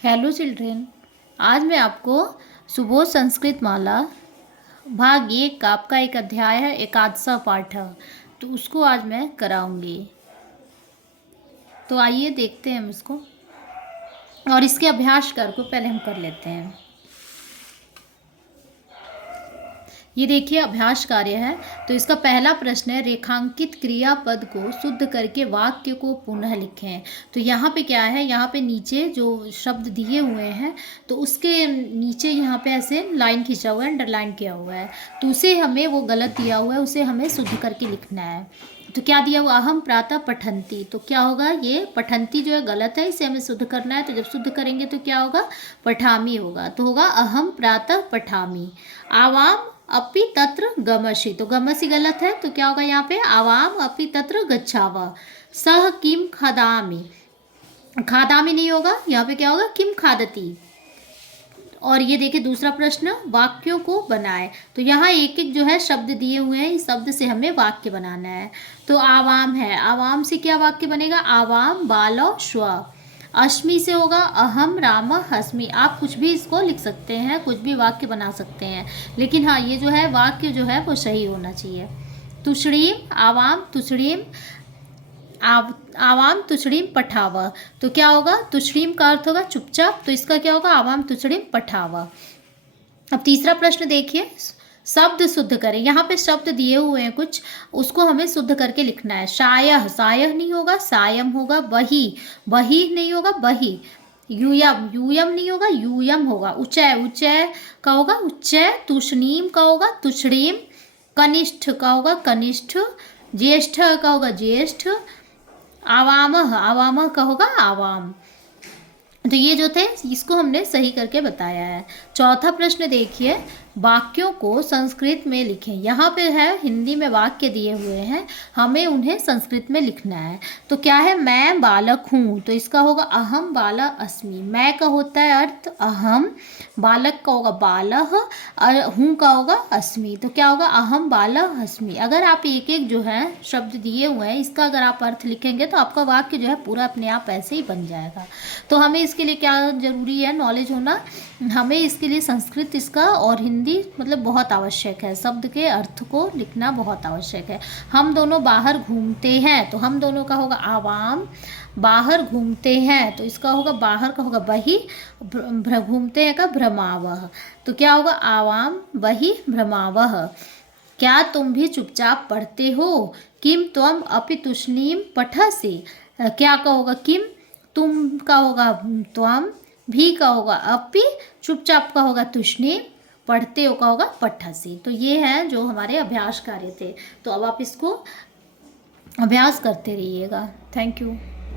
Hello children, आज मैं आपको सुबोध संस्कृत माला भाग 1 का आपका एक अध्याय है, एकादशा पाठ है, तो उसको आज मैं कराऊंगी। तो आइए देखते हैं हम इसको, और इसके अभ्यास कर को पहले हम कर लेते हैं। ये देखिए अभ्यास कार्य है। तो इसका पहला प्रश्न है, रेखांकित क्रियापद को शुद्ध करके वाक्य को पुनः लिखें। तो यहाँ पे क्या है, यहाँ पे नीचे जो शब्द दिए हुए हैं तो उसके नीचे यहाँ पे ऐसे लाइन खींचा हुआ है, अंडरलाइन किया हुआ है, तो उसे हमें वो गलत दिया हुआ है, उसे हमें शुद्ध करके लिखना है। तो क्या दिया हुआ, अहम प्रातः पठंती, तो क्या होगा, ये पठंती जो है गलत है, इसे हमें शुद्ध करना है। तो जब शुद्ध करेंगे तो क्या होगा, पठामी होगा। तो होगा अहम प्रातः पठामी। आवाम अपि तत्र गमसि, तो गमसि गलत है, तो क्या होगा यहाँ पे, आवाम अपि तत्र गच्छाव। सह किम खादामि, खादामि नहीं होगा, यहाँ पे क्या होगा, किम खादती। और ये देखिए दूसरा प्रश्न, वाक्यों को बनाए। तो यहाँ एक एक जो है शब्द दिए हुए हैं, इस शब्द से हमें वाक्य बनाना है। तो आवाम है, आवाम से क्या वाक्य बनेगा, आवाम बालो श्व। अश्मि से होगा अहम राम हस्मि। आप कुछ भी इसको लिख सकते हैं, कुछ भी वाक्य बना सकते हैं, लेकिन हाँ ये जो है वाक्य जो है वो सही होना चाहिए। तुषड़ीम, आवाम तुषड़ीम, आवाम तुछड़ीम पठावा। तो क्या होगा, तुछड़ीम का अर्थ होगा चुपचाप, तो इसका क्या होगा, आवाम तुछड़ीम पठावा। अब तीसरा प्रश्न देखिए, शब्द शुद्ध करें। यहाँ पे शब्द दिए हुए हैं कुछ, उसको हमें शुद्ध करके लिखना है। शायह, सायह नहीं होगा, सायम होगा। बही, बही नहीं होगा, बही। यूयम, यूयम नहीं होगा, यूयम होगा। उच्चय, उच्चय का होगा उच्चय। तुष्णीम का होगा तुषड़ीम। कनिष्ठ का होगा कनिष्ठ। ज्येष्ठ का होगा ज्येष्ठ। आवामह, आवामह का होगा आवाम। तो ये जो थे इसको हमने सही करके बताया है। चौथा प्रश्न देखिए, वाक्यों को संस्कृत में लिखें। यहाँ पे है हिंदी में वाक्य दिए हुए हैं, हमें उन्हें संस्कृत में लिखना है। तो क्या है, मैं बालक हूँ, तो इसका होगा अहम बाला अस्मि। मैं का होता है अर्थ अहम, बालक का होगा बालह, और हूँ का होगा अस्मि। तो क्या होगा, अहम बालह अस्मि। अगर आप एक एक जो है शब्द दिए हुए हैं, इसका अगर आप अर्थ लिखेंगे तो आपका वाक्य जो है पूरा अपने आप ऐसे ही बन जाएगा। तो हमें इसके लिए क्या ज़रूरी है, नॉलेज होना। हमें इसके लिए संस्कृत इसका और हिंदी मतलब बहुत आवश्यक है। शब्द के अर्थ को लिखना बहुत आवश्यक है। हम दोनों बाहर घूमते हैं, तो हम दोनों का होगा आवाम। बाहर घूमते हैं, तो इसका होगा बाहर का होगा बही। घूमते हैं का भ्रमावह। तो क्या होगा, आवाम बही भ्रमावह। क्या तुम भी चुपचाप पढ़ते हो, किम त्वम अपि तुष्णीम पठसि। क्या का होगा किम, तुम का होगा त्वम, भी का होगा अपि, चुपचाप का होगा तुष्णीम, पढ़ते हो का होगा पठसि। तो ये है जो हमारे अभ्यास कार्य थे। तो अब आप इसको अभ्यास करते रहिएगा। Thank you.